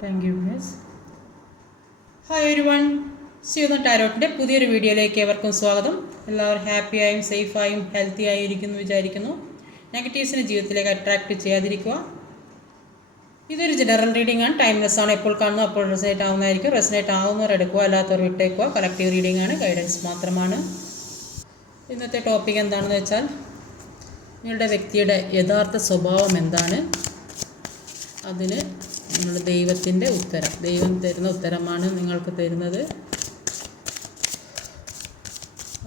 Thank you miss. Hi everyone, സിയുന്ന ടാരോട്ടിൻ്റെ പുതിയൊരു വീഡിയോയിലേക്ക് ഏവർക്കും സ്വാഗതം. എല്ലാവരും ഹാപ്പിയായും സേഫായും ഹെൽത്തി ആയിരിക്കുന്നു വിചാരിക്കുന്നു. നെഗറ്റീവ്സിനെ ജീവിതത്തിലേക്ക് അട്രാക്റ്റ് ചെയ്യാതിരിക്കുക. ഇതൊരു ജനറൽ റീഡിംഗ് ആണ്, ടൈംലെസ് ആണ്. എപ്പോൾ കാണുന്നു അപ്പോൾ റെസനേറ്റ് ആവുന്നതായിരിക്കും. റെസനേറ്റ് ആവുന്നവർ എടുക്കുക, അല്ലാത്തവർ വിട്ടേക്കുക. കളക്റ്റീവ് റീഡിംഗ് ആണ്, ഗൈഡൻസ് മാത്രമാണ്. ഇന്നത്തെ ടോപ്പിക് എന്താണെന്ന് വെച്ചാൽ, നിങ്ങളുടെ വ്യക്തിയുടെ യഥാർത്ഥ സ്വഭാവം എന്താണ്, അതിന് നിങ്ങൾ ദൈവത്തിൻ്റെ ഉത്തരം, ദൈവം തരുന്ന ഉത്തരമാണ് നിങ്ങൾക്ക് തരുന്നത്.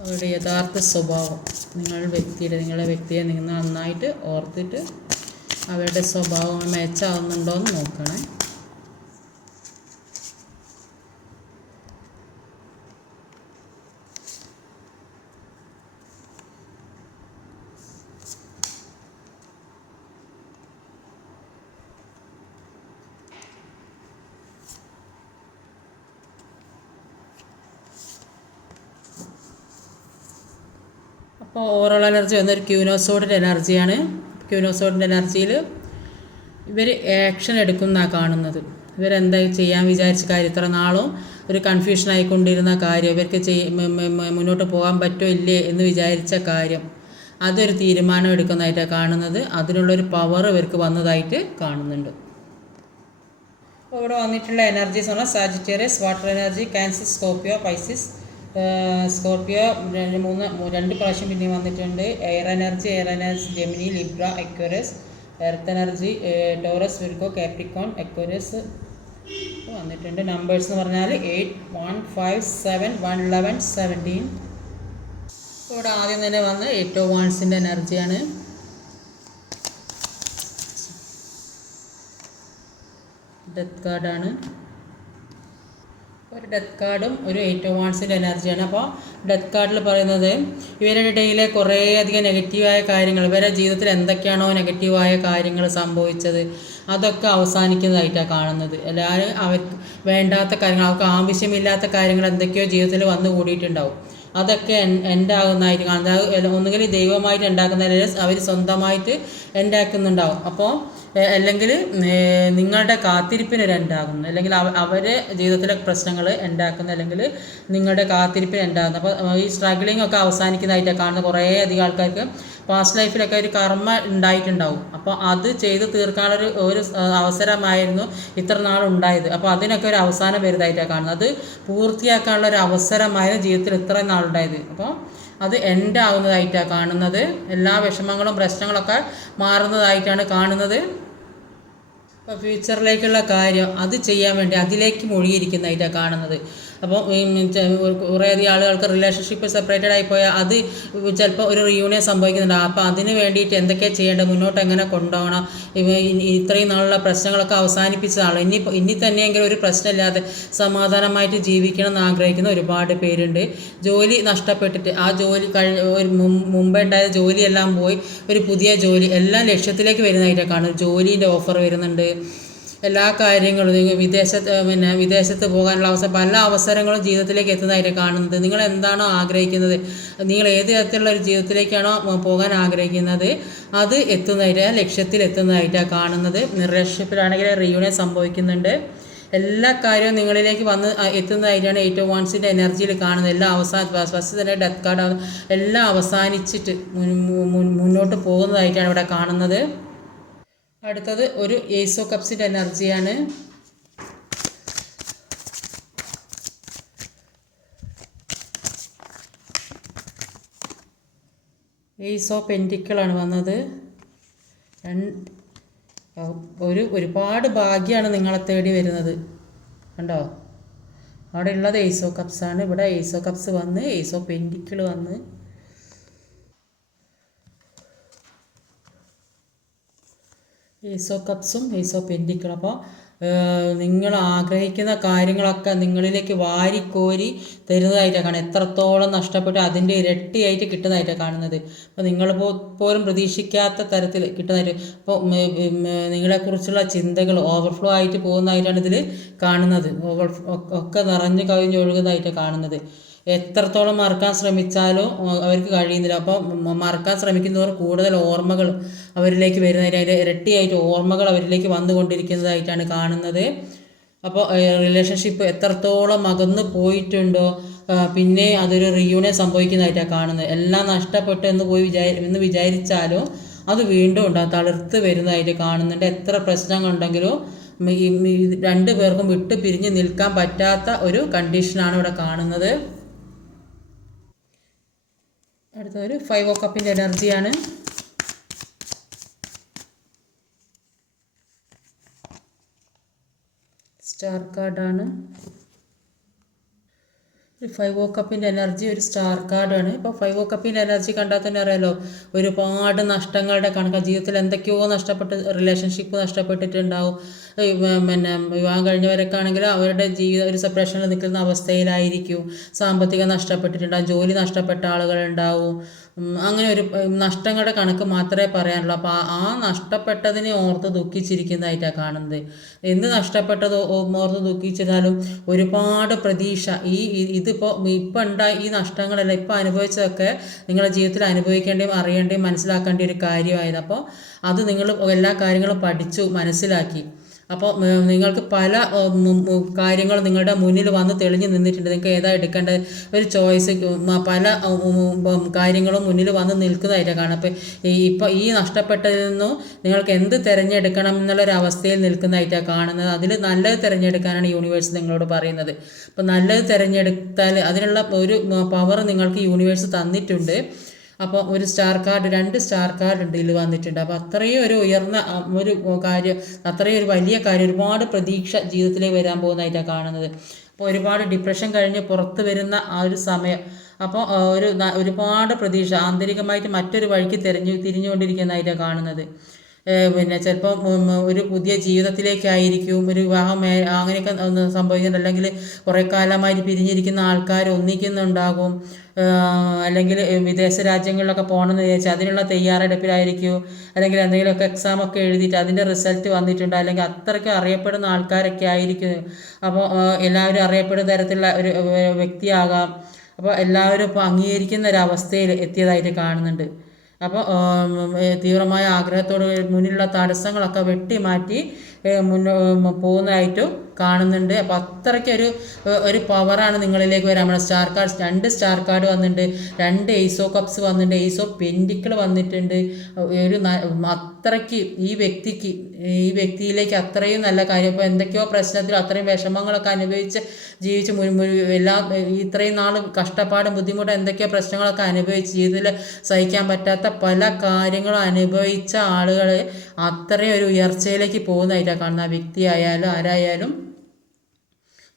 അവരുടെ യഥാർത്ഥ സ്വഭാവം, നിങ്ങളുടെ വ്യക്തിയെ നിങ്ങൾ നന്നായിട്ട് ഓർത്തിട്ട് അവരുടെ സ്വഭാവം മാച്ചാവുന്നുണ്ടോ എന്ന് നോക്കണേ. അപ്പോൾ ഓവറോൾ എനർജി വന്നൊരു ക്യൂനോസോഡിൻ്റെ എനർജിയാണ്. ക്യൂനോസോഡിൻ്റെ എനർജിയിൽ ഇവർ ആക്ഷൻ എടുക്കുന്നതാണ് കാണുന്നത്. ഇവരെന്താ ചെയ്യാൻ വിചാരിച്ച കാര്യം, ഇത്ര നാളും ഒരു കൺഫ്യൂഷൻ ആയിക്കൊണ്ടിരുന്ന കാര്യം, ഇവർക്ക് മുന്നോട്ട് പോകാൻ പറ്റോ ഇല്ലേ എന്ന് വിചാരിച്ച കാര്യം, അതൊരു തീരുമാനം എടുക്കുന്നതായിട്ടാണ് കാണുന്നത്. അതിനുള്ളൊരു പവർ ഇവർക്ക് വന്നതായിട്ട് കാണുന്നുണ്ട്. അപ്പോൾ ഇവിടെ വന്നിട്ടുള്ള എനർജീസ് പറഞ്ഞാൽ Sagittarius, water energy, Cancer, Scorpio, Pisces. Scorpio രണ്ട് പ്രാവശ്യം പിന്നെ വന്നിട്ടുണ്ട്. Air energy Gemini, Libra, Aquarius. Earth energy Taurus, Virgo, Capricorn, Aquarius വന്നിട്ടുണ്ട്. നമ്പേഴ്സ് എന്ന് പറഞ്ഞാൽ 8, 1, 5, 7, 1, 11, 17. ഇവിടെ ആദ്യം തന്നെ വന്ന് 8 ഓഫ് വാൻസിൻ്റെ എനർജിയാണ്. ഡെത്ത് കാർഡാണ്. ഒരു ഡെത്ത് കാർഡും ഒരു 8 ഓഫ് വാൻസിൻ്റെ എനർജിയാണ്. അപ്പോൾ ഡെത്ത് കാർഡിൽ പറയുന്നത് ഇവരുടെ ഇടയിലെ കുറേയധികം നെഗറ്റീവായ കാര്യങ്ങൾ, ഇവരുടെ ജീവിതത്തിൽ എന്തൊക്കെയാണോ നെഗറ്റീവായ കാര്യങ്ങൾ സംഭവിച്ചത് അതൊക്കെ അവസാനിക്കുന്നതായിട്ടാണ് കാണുന്നത്. എല്ലാവരും അവർക്ക് വേണ്ടാത്ത കാര്യങ്ങൾ, അവർക്ക് ആവശ്യമില്ലാത്ത കാര്യങ്ങൾ എന്തൊക്കെയോ ജീവിതത്തിൽ വന്നു കൂടിയിട്ടുണ്ടാവും. അതൊക്കെ എൻഡാകുന്നതായിട്ട് കാണുന്നത്. ഒന്നുകിൽ ദൈവമായിട്ട് ഉണ്ടാക്കുന്നതിൽ അവർ സ്വന്തമായിട്ട് എൻഡാക്കുന്നുണ്ടാവും. അപ്പോൾ അല്ലെങ്കിൽ നിങ്ങളുടെ കാത്തിരിപ്പിന് എൻഡാകുന്നു, അല്ലെങ്കിൽ അവരെ ജീവിതത്തിലെ പ്രശ്നങ്ങൾ എൻഡാക്കുന്ന, അല്ലെങ്കിൽ നിങ്ങളുടെ കാത്തിരിപ്പിന് എൻഡാകുന്നു. അപ്പോൾ ഈ സ്ട്രഗ്ലിംഗ് ഒക്കെ അവസാനിക്കുന്നതായിട്ടാണ് കാണുന്നത്. കുറേ അധികം ആൾക്കാർക്ക് പാസ്റ്റ് ലൈഫിലൊക്കെ ഒരു കർമ്മ ഉണ്ടായിട്ടുണ്ടാവും. അപ്പോൾ അത് ചെയ്ത് തീർക്കാനുള്ളൊരു അവസരമായിരുന്നു ഇത്ര നാളുണ്ടായത്. അപ്പോൾ അതിനൊക്കെ ഒരു അവസാനം വരുന്നതായിട്ടാണ് കാണുന്നത്. അത് പൂർത്തിയാക്കാനുള്ള ഒരു അവസരമായിരുന്നു ജീവിതത്തിൽ ഇത്ര നാളുണ്ടായത്. അപ്പോൾ അത് എൻഡ് ആവുന്നതായിട്ടാണ് കാണുന്നത്. എല്ലാ വിഷമങ്ങളും പ്രശ്നങ്ങളൊക്കെ മാറുന്നതായിട്ടാണ് കാണുന്നത്. അപ്പോൾ ഫ്യൂച്ചറിലേക്കുള്ള കാര്യം അത് ചെയ്യാൻ വേണ്ടി അതിലേക്ക് മുഴുകിയിരിക്കുന്നതായിട്ടാണ് കാണുന്നത്. അപ്പോൾ കുറേയധികം ആളുകൾക്ക് റിലേഷൻഷിപ്പ് സെപ്പറേറ്റഡ് ആയിപ്പോയാൽ അത് ചിലപ്പോൾ ഒരു റിയൂണിയൻ സംഭവിക്കുന്നുണ്ടാകും. അപ്പോൾ അതിന് വേണ്ടിയിട്ട് എന്തൊക്കെയാണ് ചെയ്യേണ്ടത്, മുന്നോട്ട് എങ്ങനെ കൊണ്ടുപോകണം, ഇത്രയും നാളുള്ള പ്രശ്നങ്ങളൊക്കെ അവസാനിപ്പിച്ചതാണ്. ഇനി തന്നെയെങ്കിലും ഒരു പ്രശ്നമില്ലാതെ സമാധാനമായിട്ട് ജീവിക്കണം എന്ന് ആഗ്രഹിക്കുന്ന ഒരുപാട് പേരുണ്ട്. ജോലി നഷ്ടപ്പെട്ടിട്ട് ആ ജോലി മുമ്പേ ഉണ്ടായ ജോലിയെല്ലാം പോയി ഒരു പുതിയ ജോലി, എല്ലാം ലക്ഷ്യത്തിലേക്ക് വരുന്നതായിട്ടാണ് കാണുന്നത്. ജോലീൻ്റെ ഓഫർ വരുന്നുണ്ട്. എല്ലാ കാര്യങ്ങളും വിദേശത്ത് പോകാനുള്ള പല അവസരങ്ങളും ജീവിതത്തിലേക്ക് എത്തുന്നതായിട്ട് കാണുന്നത്. നിങ്ങൾ എന്താണോ ആഗ്രഹിക്കുന്നത്, നിങ്ങൾ ഏത് തരത്തിലുള്ള ഒരു ജീവിതത്തിലേക്കാണോ പോകാൻ ആഗ്രഹിക്കുന്നത് അത് എത്തുന്നതായിട്ട്, ലക്ഷ്യത്തിൽ എത്തുന്നതായിട്ടാണ് കാണുന്നത്. റിലേഷൻഷിപ്പിലാണെങ്കിൽ റീയൂണിയൻ സംഭവിക്കുന്നുണ്ട്. എല്ലാ കാര്യവും നിങ്ങളിലേക്ക് വന്ന് എത്തുന്നതായിട്ടാണ് 8 ഓഫ് വാൻസിൻ്റെ എനർജിയിൽ കാണുന്നത്. എല്ലാം ഫസ്റ്റ് തന്നെ ഡെത്ത് കാർഡ് എല്ലാം അവസാനിച്ചിട്ട് മുന്നോട്ട് പോകുന്നതായിട്ടാണ് ഇവിടെ കാണുന്നത്. അടുത്തത് ഒരു ഏസ് ഓഫ് കപ്സിൻ്റെ എനർജിയാണ്. ഏസ് ഓഫ് പെൻറ്റിക്കിളാണ് വന്നത്. ഒരുപാട് ഭാഗ്യമാണ് നിങ്ങളെ തേടി വരുന്നത്. കണ്ടോ, അവിടെ ഉള്ളത് ഏസ് ഓഫ് കപ്സാണ്. ഇവിടെ ഏസ് ഓഫ് കപ്സ് വന്ന് ഏസ് ഓഫ് പെൻറ്റിക്കിൾ വന്ന് ഏസ് ഓഫ് കപ്സും ഏസ് ഓഫ് പെൻറ്റിക്കിളും. അപ്പോൾ നിങ്ങൾ ആഗ്രഹിക്കുന്ന കാര്യങ്ങളൊക്കെ നിങ്ങളിലേക്ക് വാരിക്കോരി തരുന്നതായിട്ടാണ് കാണുന്നത്. എത്രത്തോളം നഷ്ടപ്പെട്ട് അതിൻ്റെ ഇരട്ടിയായിട്ട് കിട്ടുന്നതായിട്ടാണ് കാണുന്നത്. അപ്പോൾ നിങ്ങൾ പോലും പ്രതീക്ഷിക്കാത്ത തരത്തിൽ കിട്ടുന്നതായിട്ട്, അപ്പോൾ നിങ്ങളെക്കുറിച്ചുള്ള ചിന്തകൾ ഓവർഫ്ലോ ആയിട്ട് പോകുന്നതായിട്ടാണ് ഇതിൽ കാണുന്നത്. ഒക്കെ നിറഞ്ഞു കവിഞ്ഞൊഴുകുന്നതായിട്ടാണ് കാണുന്നത്. എത്രത്തോളം മറക്കാൻ ശ്രമിച്ചാലും അവർക്ക് കഴിയുന്നില്ല. അപ്പോൾ മറക്കാൻ ശ്രമിക്കുന്നവർ കൂടുതൽ ഓർമ്മകൾ അവരിലേക്ക് വരുന്നതിന് അതിൻ്റെ ഇരട്ടിയായിട്ട് ഓർമ്മകൾ അവരിലേക്ക് വന്നുകൊണ്ടിരിക്കുന്നതായിട്ടാണ് കാണുന്നത്. അപ്പോൾ റിലേഷൻഷിപ്പ് എത്രത്തോളം അകന്ന് പോയിട്ടുണ്ടോ പിന്നെ അതൊരു റീയൂണിയൻ സംഭവിക്കുന്നതായിട്ടാണ് കാണുന്നത്. എല്ലാം നഷ്ടപ്പെട്ടു എന്ന് വിചാരിച്ചാലും അത് വീണ്ടും ഉണ്ടാകും, തളിർത്ത് വരുന്നതായിട്ട് കാണുന്നുണ്ട്. എത്ര പ്രശ്നങ്ങളുണ്ടെങ്കിലും രണ്ടു പേർക്കും വിട്ട് പിരിഞ്ഞ് നിൽക്കാൻ പറ്റാത്ത ഒരു കണ്ടീഷനാണ് ഇവിടെ കാണുന്നത്. അടുത്തൊരു 5 ഓഫ് കപ്പിൻ്റെ എനർജിയാണ്. സ്റ്റാർ കാർഡാണ്. 5 ഓഫ് കപ്പിൻ്റെ എനർജി ഒരു സ്റ്റാർ കാർഡാണ്. ഇപ്പോൾ 5 ഓഫ് കപ്പിൻ്റെ എനർജി കണ്ടാൽ തന്നെ അറിയാലോ, ഒരുപാട് നഷ്ടങ്ങളുടെ കണക്കാണ്. ജീവിതത്തിൽ എന്തൊക്കെയോ നഷ്ടപ്പെട്ട്, റിലേഷൻഷിപ്പ് നഷ്ടപ്പെട്ടിട്ടുണ്ടാവും. പിന്നെ വിവാഹം കഴിഞ്ഞവരൊക്കെ ആണെങ്കിൽ അവരുടെ ജീവിതം ഒരു സെപ്പറേഷനിൽ നിൽക്കുന്ന അവസ്ഥയിലായിരിക്കും. സാമ്പത്തികം നഷ്ടപ്പെട്ടിട്ടുണ്ടാവും, ജോലി നഷ്ടപ്പെട്ട ആളുകളുണ്ടാവും. അങ്ങനെ ഒരു നഷ്ടങ്ങളുടെ കണക്ക് മാത്രമേ പറയാനുള്ളൂ. അപ്പോൾ ആ നഷ്ടപ്പെട്ടതിനെ ഓർത്ത് ദുഃഖിച്ചിരിക്കുന്നതായിട്ടാണ് കാണുന്നത്. എന്ത് നഷ്ടപ്പെട്ടത് ഓർത്ത് ദുഃഖിച്ചിരുന്നാലും ഒരുപാട് പ്രതീക്ഷ ഇതിപ്പോൾ ഇപ്പം ഉണ്ടായ ഈ നഷ്ടങ്ങളല്ല, ഇപ്പം അനുഭവിച്ചതൊക്കെ നിങ്ങളുടെ ജീവിതത്തിൽ അനുഭവിക്കേണ്ടിയും അറിയേണ്ടിയും മനസ്സിലാക്കേണ്ട ഒരു കാര്യമായത്. അപ്പോൾ അത് നിങ്ങൾ എല്ലാ കാര്യങ്ങളും പഠിച്ചു മനസ്സിലാക്കി. അപ്പോൾ നിങ്ങൾക്ക് പല കാര്യങ്ങളും നിങ്ങളുടെ മുന്നിൽ വന്ന് തെളിഞ്ഞ് നിന്നിട്ടുണ്ട്. നിങ്ങൾക്ക് ഏതാ എടുക്കേണ്ടത് ഒരു ചോയ്സ്, പല കാര്യങ്ങളും മുന്നിൽ വന്ന് നിൽക്കുന്നതായിട്ടാണ് കാണുന്നത്. അപ്പോൾ ഇപ്പോൾ ഈ നഷ്ടപ്പെട്ടതിൽ നിന്നും നിങ്ങൾക്ക് എന്ത് തിരഞ്ഞെടുക്കണം എന്നുള്ളൊരു അവസ്ഥയിൽ നിൽക്കുന്നതായിട്ടാണ് കാണുന്നത്. അതിൽ നല്ലത് തിരഞ്ഞെടുക്കാനാണ് യൂണിവേഴ്സ് നിങ്ങളോട് പറയുന്നത്. അപ്പോൾ നല്ലത് തിരഞ്ഞെടുത്താൽ അതിനുള്ള ഒരു പവർ നിങ്ങൾക്ക് യൂണിവേഴ്സ് തന്നിട്ടുണ്ട്. അപ്പോൾ ഒരു സ്റ്റാർ കാർഡ്, 2 സ്റ്റാർ കാർഡ് ഉണ്ട് ഇതിൽ വന്നിട്ടുണ്ട്. അപ്പോൾ അത്രയും ഒരു ഉയർന്ന ഒരു കാര്യം, അത്രയും ഒരു വലിയ കാര്യം, ഒരുപാട് പ്രതീക്ഷ ജീവിതത്തിലേക്ക് വരാൻ പോകുന്നതായിട്ടാണ് കാണുന്നത്. അപ്പോൾ ഒരുപാട് ഡിപ്രഷൻ കഴിഞ്ഞ് പുറത്ത് വരുന്ന ആ ഒരു സമയം, അപ്പോൾ ഒരുപാട് പ്രതീക്ഷ ആന്തരികമായിട്ട് മറ്റൊരു വഴിക്ക് തിരിഞ്ഞുകൊണ്ടിരിക്കുന്നതായിട്ടാണ് കാണുന്നത്. പിന്നെ ചിലപ്പം ഒരു പുതിയ ജീവിതത്തിലേക്കായിരിക്കും, ഒരു വിവാഹം അങ്ങനെയൊക്കെ സംഭവിക്കുന്നുണ്ട്. അല്ലെങ്കിൽ കുറേ കാലമായിട്ട് പിരിഞ്ഞിരിക്കുന്ന ആൾക്കാർ ഒന്നിക്കുന്നുണ്ടാകും. അല്ലെങ്കിൽ വിദേശ രാജ്യങ്ങളിലൊക്കെ പോകണമെന്ന് വിചാരിച്ചാൽ അതിനുള്ള തയ്യാറെടുപ്പിലായിരിക്കും. അല്ലെങ്കിൽ എന്തെങ്കിലുമൊക്കെ എക്സാമൊക്കെ എഴുതിയിട്ട് അതിൻ്റെ റിസൾട്ട് വന്നിട്ടുണ്ട്, അല്ലെങ്കിൽ അത്രയ്ക്ക് അറിയപ്പെടുന്ന ആൾക്കാരൊക്കെ ആയിരിക്കും. അപ്പോൾ എല്ലാവരും അറിയപ്പെടുന്ന തരത്തിലുള്ള ഒരു വ്യക്തിയാകാം. അപ്പോൾ എല്ലാവരും ഇപ്പോൾ അംഗീകരിക്കുന്ന ഒരവസ്ഥയിൽ എത്തിയതായിട്ട് കാണുന്നുണ്ട്. അപ്പോൾ തീവ്രമായ ആഗ്രഹത്തോട് മുന്നിലുള്ള തടസ്സങ്ങളൊക്കെ വെട്ടിമാറ്റി പോകുന്നതായിട്ടും കാണുന്നുണ്ട്. അപ്പോൾ അത്രയ്ക്കൊരു പവറാണ് നിങ്ങളിലേക്ക് വരാൻ. നമ്മുടെ സ്റ്റാർ കാർഡ് 2 സ്റ്റാർ കാർഡ് വന്നിട്ടുണ്ട്, 2 എയ്സ് ഓഫ് കപ്സ് വന്നിട്ടുണ്ട്, എയ്സ് ഓഫ് പെൻറ്റിക്കിൾ വന്നിട്ടുണ്ട്. ഒരു അത്രയ്ക്ക് ഈ വ്യക്തിയിലേക്ക് അത്രയും നല്ല കാര്യം. ഇപ്പോൾ എന്തൊക്കെയോ പ്രശ്നത്തിൽ അത്രയും വിഷമങ്ങളൊക്കെ അനുഭവിച്ച് ജീവിച്ച് ഇത്രയും നാൾ കഷ്ടപ്പാടും ബുദ്ധിമുട്ടും എന്തൊക്കെയോ പ്രശ്നങ്ങളൊക്കെ അനുഭവിച്ച് ജീവിതത്തിൽ സഹിക്കാൻ പറ്റാത്ത പല കാര്യങ്ങളും അനുഭവിച്ച ആളുകൾ അത്രയും ഒരു ഉയർച്ചയിലേക്ക് പോകുന്നതായിട്ടാണ് കാണുന്നത്. ആ വ്യക്തിയായാലും ആരായാലും.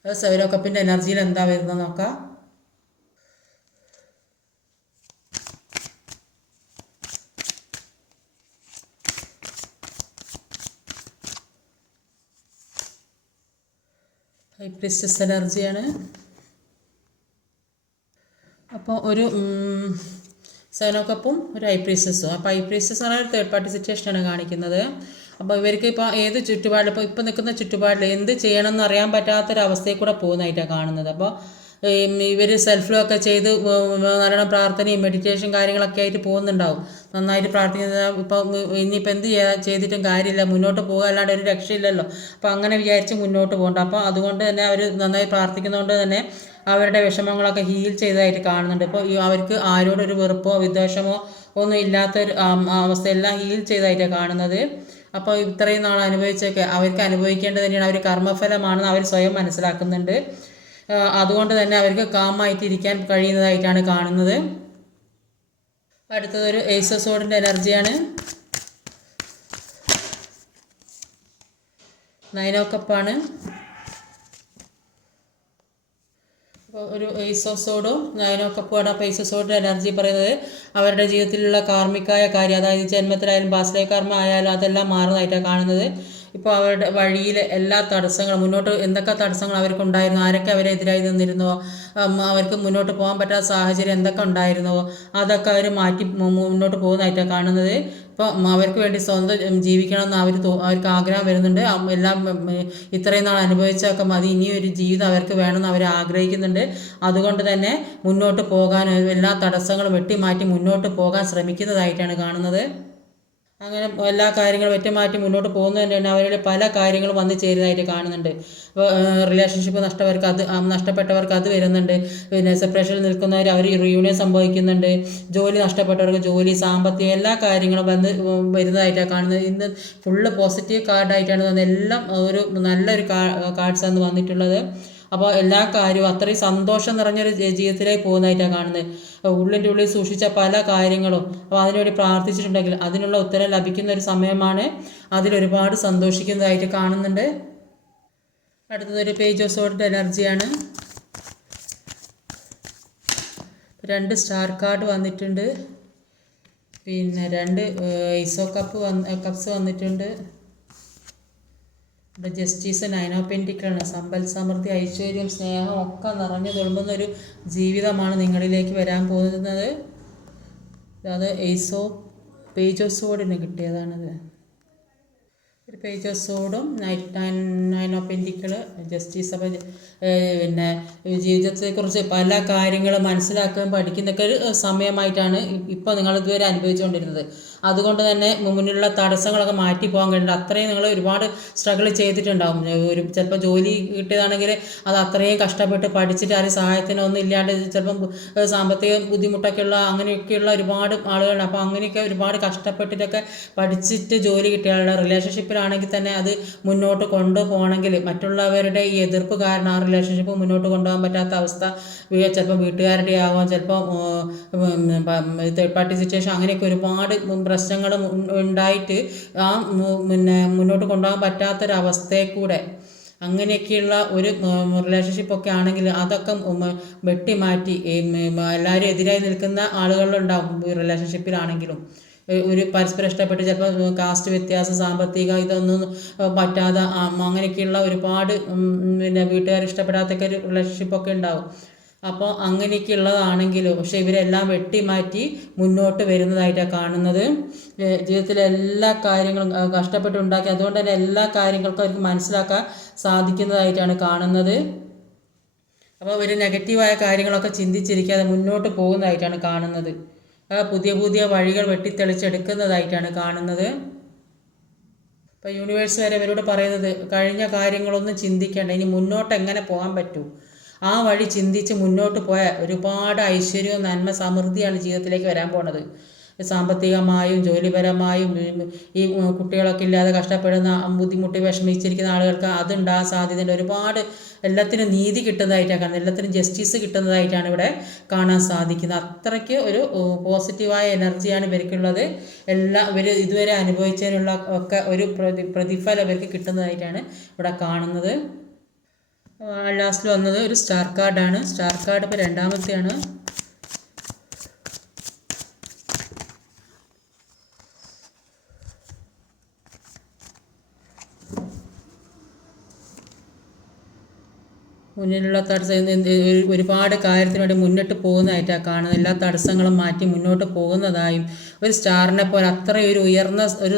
7 ഓഫ് കപ്പിൻ്റെ എനർജിയിൽ എന്താ വരുന്നത് നോക്കാം. ഹൈ പ്രീസ്റ്റസ് എനർജിയാണ്. അപ്പോൾ ഒരു 7 ഓഫ് കപ്പും ഒരു ഹൈ പ്രീസ്റ്റസും. അപ്പോൾ ഹൈ പ്രീസ്റ്റസ് എന്ന് പറഞ്ഞാൽ തേർഡ് പാർട്ടി സിറ്റുവേഷനാണ് കാണിക്കുന്നത്. അപ്പോൾ ഇവർക്ക് ഇപ്പോൾ ഏത് ചുറ്റുപാടിൽ, ഇപ്പോൾ നിൽക്കുന്ന ചുറ്റുപാടിൽ എന്ത് ചെയ്യണമെന്ന് അറിയാൻ പറ്റാത്തൊരവസ്ഥയിൽ കൂടെ പോകുന്നതായിട്ടാണ് കാണുന്നത്. അപ്പോൾ ഇവർ സെൽഫ് ലോ ഒക്കെ ചെയ്ത് നല്ലോണം പ്രാർത്ഥനയും മെഡിറ്റേഷൻ കാര്യങ്ങളൊക്കെ ആയിട്ട് പോകുന്നുണ്ടാവും. നന്നായിട്ട് പ്രാർത്ഥിക്കുന്നത്. ഇപ്പോൾ ഇനിയിപ്പോൾ എന്ത് ചെയ്തിട്ടും കാര്യമില്ല, മുന്നോട്ട് പോകുക അല്ലാണ്ട് ഒരു രക്ഷയില്ലല്ലോ. അപ്പോൾ അങ്ങനെ വിചാരിച്ച് മുന്നോട്ട് പോകണ്ട. അപ്പോൾ അതുകൊണ്ട് തന്നെ അവർ നന്നായി പ്രാർത്ഥിക്കുന്നതുകൊണ്ട് തന്നെ അവരുടെ വിഷമങ്ങളൊക്കെ ഹീൽ ചെയ്തതായിട്ട് കാണുന്നുണ്ട്. ഇപ്പോൾ അവർക്ക് ആരോടൊരു വെറുപ്പോ വിദ്വേഷമോ ഒന്നും ഇല്ലാത്തൊരു അവസ്ഥയെല്ലാം ഹീൽ ചെയ്തതായിട്ടാണ് കാണുന്നത്. അപ്പോൾ ഇത്രയും നാൾ അനുഭവിച്ചൊക്കെ അവർക്ക് അനുഭവിക്കേണ്ടത് തന്നെയാണ്, അവർ കർമ്മഫലമാണെന്ന് അവർ സ്വയം മനസ്സിലാക്കുന്നുണ്ട്. അതുകൊണ്ട് തന്നെ അവർക്ക് കാമായിട്ടിരിക്കാൻ കഴിയുന്നതായിട്ടാണ് കാണുന്നത്. അടുത്തതൊരു ഏസ് ഓഫ് സോർഡിൻ്റെ എനർജിയാണ്. 9 ഓഫ് കപ്പാണ്. അപ്പോൾ ഒരു ഏസ് ഓഫ് സോർഡും 9 ഓഫ് കപ്പുമാണ്. അപ്പോൾ ഏസ് ഓഫ് സോർഡിൻ്റെ എനർജി പറയുന്നത് അവരുടെ ജീവിതത്തിലുള്ള കാർമ്മികമായ കാര്യം, അതായത് ജന്മത്തിലായാലും പാസ്ലേ കർമ്മ ആയാലും അതെല്ലാം മാറുന്നതായിട്ടാണ് കാണുന്നത്. ഇപ്പോൾ അവരുടെ വഴിയിൽ എല്ലാ തടസ്സങ്ങളും, മുന്നോട്ട് എന്തൊക്കെ തടസ്സങ്ങൾ അവർക്കുണ്ടായിരുന്നു, ആരൊക്കെ അവരെതിരായി നിന്നിരുന്നോ, അവർക്ക് മുന്നോട്ട് പോകാൻ പറ്റാത്ത സാഹചര്യം എന്തൊക്കെ ഉണ്ടായിരുന്നോ അതൊക്കെ അവർ മാറ്റി മുന്നോട്ട് പോകുന്നതായിട്ടാണ് കാണുന്നത്. ഇപ്പോൾ അവർക്ക് വേണ്ടി സ്വന്തം ജീവിക്കണമെന്ന് അവർക്ക് ആഗ്രഹം വരുന്നുണ്ട്. എല്ലാം ഇത്രയും നാൾ അനുഭവിച്ചൊക്കെ മതി, ഇനിയൊരു ജീവിതം അവർക്ക് വേണമെന്ന് അവർ ആഗ്രഹിക്കുന്നുണ്ട്. അതുകൊണ്ട് തന്നെ മുന്നോട്ട് പോകാൻ എല്ലാ തടസ്സങ്ങളും വെട്ടിമാറ്റി മുന്നോട്ട് പോകാൻ ശ്രമിക്കുന്നതായിട്ടാണ് കാണുന്നത്. അങ്ങനെ എല്ലാ കാര്യങ്ങളും വെറ്റുമാറ്റി മുന്നോട്ട് പോകുന്നത് തന്നെയാണ് അവരുടെ പല കാര്യങ്ങളും വന്നു ചേരുന്നതായിട്ട് കാണുന്നുണ്ട്. റിലേഷൻഷിപ്പ് നഷ്ടപ്പെട്ടവർക്ക് അത് വരുന്നുണ്ട്. പിന്നെ സെപ്പറേഷനിൽ നിൽക്കുന്നവർ അവർ റിയൂണിയൻ സംഭവിക്കുന്നുണ്ട്. ജോലി നഷ്ടപ്പെട്ടവർക്ക് ജോലി, സാമ്പത്തികം എല്ലാ കാര്യങ്ങളും വരുന്നതായിട്ടാണ് കാണുന്നത്. ഇന്ന് ഫുള്ള് പോസിറ്റീവ് കാർഡായിട്ടാണ് വന്നത്. എല്ലാം ഒരു നല്ലൊരു കാർഡ്സാണ് വന്നിട്ടുള്ളത്. അപ്പോൾ എല്ലാ കാര്യവും അത്രയും സന്തോഷം നിറഞ്ഞൊരു ജീവിതത്തിലേക്ക് പോകുന്നതായിട്ടാണ് കാണുന്നത്. ഉള്ളിൻ്റെ ഉള്ളിൽ സൂക്ഷിച്ച പല കാര്യങ്ങളും അപ്പോൾ അതിനുവേണ്ടി പ്രാർത്ഥിച്ചിട്ടുണ്ടെങ്കിൽ അതിനുള്ള ഉത്തരം ലഭിക്കുന്ന ഒരു സമയമാണ്. അതിലൊരുപാട് സന്തോഷിക്കുന്നതായിട്ട് കാണുന്നുണ്ട്. അടുത്തതൊരു പേജ് ഓഫ് സോർട്ട് എനർജിയാണ്. 2 സ്റ്റാർ കാർഡ് വന്നിട്ടുണ്ട്. പിന്നെ 2 ഐസോ കപ്സ് വന്നിട്ടുണ്ട്. ഇവിടെ ജസ്റ്റിസ്, 9 ഓഫ് പെന്റിക്കിളാണ്. സമ്പൽ സമൃദ്ധി, ഐശ്വര്യം, സ്നേഹം ഒക്കെ നിറഞ്ഞു തുളുമ്പുന്നൊരു ജീവിതമാണ് നിങ്ങളിലേക്ക് വരാൻ പോകുന്നത്. അത് പേജ് ഓഫ് സോഡിന് കിട്ടിയതാണത്. ഒരു page of സോഡും 9 of pentacle, justice. അപ്പോൾ പിന്നെ ജീവിതത്തെക്കുറിച്ച് പല കാര്യങ്ങളും മനസ്സിലാക്കുകയും പഠിക്കുന്നൊക്കെ ഒരു സമയമായിട്ടാണ് ഇപ്പോൾ നിങ്ങൾ ഇതുവരെ അനുഭവിച്ചുകൊണ്ടിരുന്നത്. അതുകൊണ്ട് തന്നെ മുന്നിലുള്ള തടസ്സങ്ങളൊക്കെ മാറ്റി പോകാൻ കഴിയുന്നുണ്ട്. അത്രയും നിങ്ങൾ ഒരുപാട് സ്ട്രഗിൾ ചെയ്തിട്ടുണ്ടാകും. ചിലപ്പോൾ ജോലി കിട്ടിയതാണെങ്കിൽ അത് അത്രയും കഷ്ടപ്പെട്ട് പഠിച്ചിട്ട് ആരും സഹായത്തിനൊന്നും ഇല്ലാണ്ട് ചിലപ്പം സാമ്പത്തിക ബുദ്ധിമുട്ടൊക്കെയുള്ള അങ്ങനെയൊക്കെയുള്ള ഒരുപാട് ആളുകളുണ്ട്. അപ്പോൾ അങ്ങനെയൊക്കെ ഒരുപാട് കഷ്ടപ്പെട്ടിട്ടൊക്കെ പഠിച്ചിട്ട് ജോലി കിട്ടിയ ആളുടെ റിലേഷൻഷിപ്പിലാണെങ്കിൽ തന്നെ അത് മുന്നോട്ട് കൊണ്ടുപോകണമെങ്കിൽ മറ്റുള്ളവരുടെ ഈ എതിർപ്പ് കാരണം ആ റിലേഷൻഷിപ്പ് മുന്നോട്ട് കൊണ്ടുപോകാൻ പറ്റാത്ത അവസ്ഥ, ചിലപ്പോൾ വീട്ടുകാരുടെ ആവാം, ചിലപ്പോൾ തേർഡ് പാർട്ടി സിറ്റുവേഷൻ, അങ്ങനെയൊക്കെ ഒരുപാട് പ്രശ്നങ്ങൾ ഉണ്ടായിട്ട് പിന്നെ മുന്നോട്ട് കൊണ്ടുപോകാൻ പറ്റാത്തൊരവസ്ഥയിൽ കൂടെ അങ്ങനെയൊക്കെയുള്ള ഒരു റിലേഷൻഷിപ്പൊക്കെ ആണെങ്കിൽ അതൊക്കെ വെട്ടിമാറ്റി എല്ലാവരും എതിരായി നിൽക്കുന്ന ആളുകളുണ്ടാവും റിലേഷൻഷിപ്പിലാണെങ്കിലും. ഒരു പരസ്പരം ഇഷ്ടപ്പെട്ട് ചിലപ്പോൾ കാസ്റ്റ് വ്യത്യാസം, സാമ്പത്തിക ഇതൊന്നും പറ്റാതെ അങ്ങനെയൊക്കെയുള്ള ഒരുപാട് പിന്നെ വീട്ടുകാർ ഇഷ്ടപ്പെടാത്തൊക്കെ ഒരു റിലേഷൻഷിപ്പൊക്കെ ഉണ്ടാവും. അപ്പോൾ അങ്ങനെയൊക്കെയുള്ളതാണെങ്കിലും പക്ഷേ ഇവരെല്ലാം വെട്ടിമാറ്റി മുന്നോട്ട് വരുന്നതായിട്ടാണ് കാണുന്നത്. ജീവിതത്തിലെ എല്ലാ കാര്യങ്ങളും കഷ്ടപ്പെട്ടുണ്ടാക്കി, അതുകൊണ്ട് തന്നെ എല്ലാ കാര്യങ്ങൾക്കും അവർക്ക് മനസ്സിലാക്കാൻ സാധിക്കുന്നതായിട്ടാണ് കാണുന്നത്. അപ്പോൾ ഒരു നെഗറ്റീവായ കാര്യങ്ങളൊക്കെ ചിന്തിച്ചിരിക്കാതെ മുന്നോട്ട് പോകുന്നതായിട്ടാണ് കാണുന്നത്. പുതിയ പുതിയ വഴികൾ വെട്ടിത്തെളിച്ചെടുക്കുന്നതായിട്ടാണ് കാണുന്നത്. ഇപ്പോൾ യൂണിവേഴ്സ് വരെ ഇവരോട് പറയുന്നത് കഴിഞ്ഞ കാര്യങ്ങളൊന്നും ചിന്തിക്കേണ്ട, ഇനി മുന്നോട്ട് എങ്ങനെ പോകാൻ പറ്റൂ ആ വഴി ചിന്തിച്ച് മുന്നോട്ട് പോയാൽ ഒരുപാട് ഐശ്വര്യവും നന്മ സമൃദ്ധിയാണ് ജീവിതത്തിലേക്ക് വരാൻ പോണത്. സാമ്പത്തികമായും ജോലിപരമായും ഈ കുട്ടികളൊക്കെ ഇല്ലാതെ കഷ്ടപ്പെടുന്ന ബുദ്ധിമുട്ടി വിഷമിച്ചിരിക്കുന്ന ആളുകൾക്ക് അതുണ്ടാകാൻ സാധ്യതയുണ്ട്. ഒരുപാട് എല്ലാത്തിനും നീതി കിട്ടുന്നതായിട്ടാണ് കാണുന്നത്, എല്ലാത്തിനും ജസ്റ്റിസ് കിട്ടുന്നതായിട്ടാണ് ഇവിടെ കാണാൻ സാധിക്കുന്നത്. അത്രയ്ക്ക് ഒരു പോസിറ്റീവായ എനർജിയാണ് ഇവർക്കുള്ളത്. ഇവർ ഇതുവരെ അനുഭവിച്ചതിനുള്ള ഒക്കെ ഒരു പ്രതിഫലം ഇവർക്ക് കിട്ടുന്നതായിട്ടാണ് ഇവിടെ കാണുന്നത്. ലാസ്റ്റിൽ വന്നത് ഒരു സ്റ്റാർ കാർഡാണ്. സ്റ്റാർ കാർഡ് ഇപ്പോൾ 2ാമത്തെയാണ്. മുന്നിലുള്ള ഒരുപാട് കാര്യത്തിന് വേണ്ടി മുന്നിട്ട് പോകുന്നതായിട്ടാണ് കാണുന്നത്. എല്ലാ തടസ്സങ്ങളും മാറ്റി മുന്നോട്ട് പോകുന്നതായും ഒരു സ്റ്റാറിനെ പോലെ അത്രയും ഒരു ഉയർന്ന ഒരു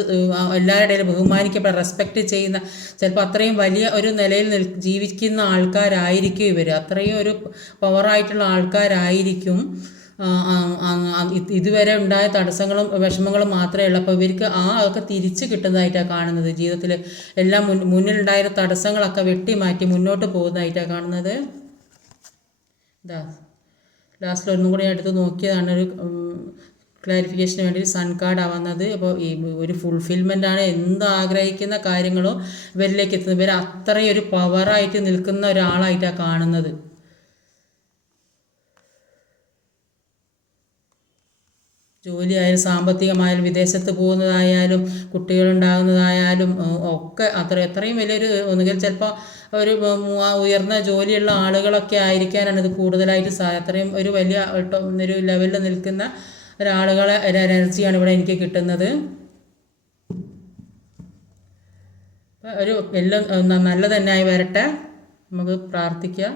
എല്ലാവരുടെയും ബഹുമാനിക്കപ്പെടുന്ന റെസ്പെക്റ്റ് ചെയ്യുന്ന ചിലപ്പോൾ അത്രയും വലിയ ഒരു നിലയിൽ ജീവിക്കുന്ന ആൾക്കാരായിരിക്കും ഇവർ. അത്രയും ഒരു പവറായിട്ടുള്ള ആൾക്കാരായിരിക്കും. ഇതുവരെ ഉണ്ടായ തടസ്സങ്ങളും വിഷമങ്ങളും മാത്രമേ ഉള്ളൂ. അപ്പോൾ ഇവർക്ക് അതൊക്കെ തിരിച്ച് കിട്ടുന്നതായിട്ടാണ് കാണുന്നത്. ജീവിതത്തിൽ എല്ലാം മുന്നിലുണ്ടായിരുന്ന തടസ്സങ്ങളൊക്കെ വെട്ടിമാറ്റി മുന്നോട്ട് പോകുന്നതായിട്ടാണ് കാണുന്നത്. ലാസ്റ്റിൽ ഒന്നും കൂടി എടുത്ത് നോക്കിയതാണ് ഒരു ക്ലാരിഫിക്കേഷന് വേണ്ടി സൺ കാർഡാണ് വന്നത്. അപ്പോൾ ഈ ഒരു ഫുൾഫിൽമെൻ്റാണ്, ആഗ്രഹിക്കുന്ന കാര്യങ്ങളോ ഇവരിലേക്ക് എത്തുന്നത്. ഇവർ അത്രയും ഒരു പവറായിട്ട് നിൽക്കുന്ന ഒരാളായിട്ടാണ് കാണുന്നത്. ജോലിയായാലും സാമ്പത്തികമായാലും വിദേശത്ത് പോകുന്നതായാലും കുട്ടികളുണ്ടാകുന്നതായാലും ഒക്കെ എത്രയും വലിയൊരു ഒന്നുകിൽ ചിലപ്പോൾ ഒരു ഉയർന്ന ജോലിയുള്ള ആളുകളൊക്കെ ആയിരിക്കാനാണ് ഇത് കൂടുതലായിട്ട് അത്രയും ഒരു വലിയ ഒരു ലെവലിൽ നിൽക്കുന്ന ഒരാളുകളെ എനർജിയാണ് ഇവിടെ എനിക്ക് കിട്ടുന്നത്. ഒരു എല്ലാം നല്ല തന്നെയായി വരട്ടെ, നമുക്ക് പ്രാർത്ഥിക്കാം.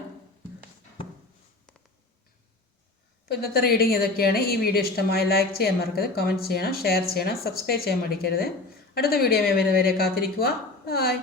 അപ്പോൾ ഇന്നത്തെ റീഡിങ് ഇതൊക്കെയാണ്. ഈ വീഡിയോ ഇഷ്ടമായി ലൈക്ക് ചെയ്യാൻ മറക്കരുത്, കമൻറ്റ് ചെയ്യണം, ഷെയർ ചെയ്യണം, സബ്സ്ക്രൈബ് ചെയ്യാൻ മടിക്കരുത്. അടുത്ത വീഡിയോ വരുന്നവരെ കാത്തിരിക്കുക. ബൈ.